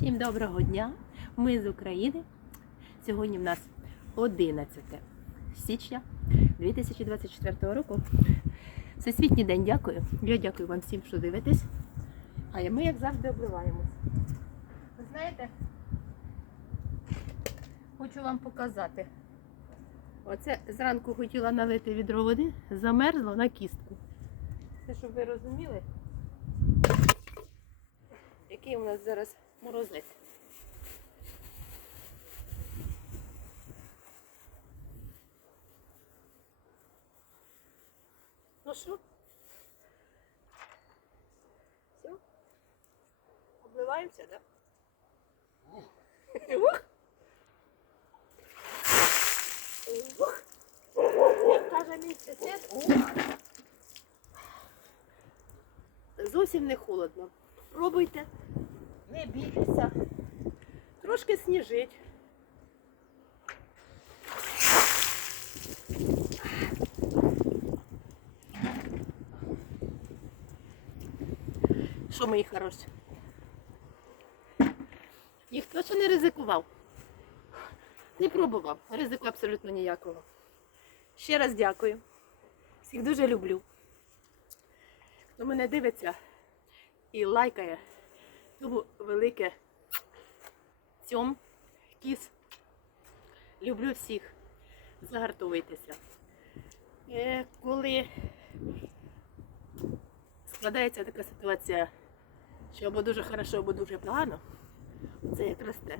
Всім доброго дня! Ми з України. Сьогодні в нас 11 січня 2024 року. Всесвітній день дякую. Я дякую вам всім, що дивитесь. А ми, як завжди, обливаємось. Ви знаєте, хочу вам показати. Оце зранку хотіла налити відро води, замерзло на кістку. Це щоб ви розуміли, який у нас зараз морозець. Ну що? Все? Обливаємося, так? Да? Ух! Ух! Як каже мій сусід, ух! Зовсім не холодно. Пробуйте, не бійтеся. Трошки сніжить. Що мої хороші? Ніхто ще не ризикував. Не пробував. Ризику абсолютно ніякого. Ще раз дякую. Всіх дуже люблю. Хто мене дивиться і лайкає, тому велике цьом, кіс. Люблю всіх. Загартовуйтеся. Е, Коли складається така ситуація, що або дуже хорошо, або дуже погано, це якраз те.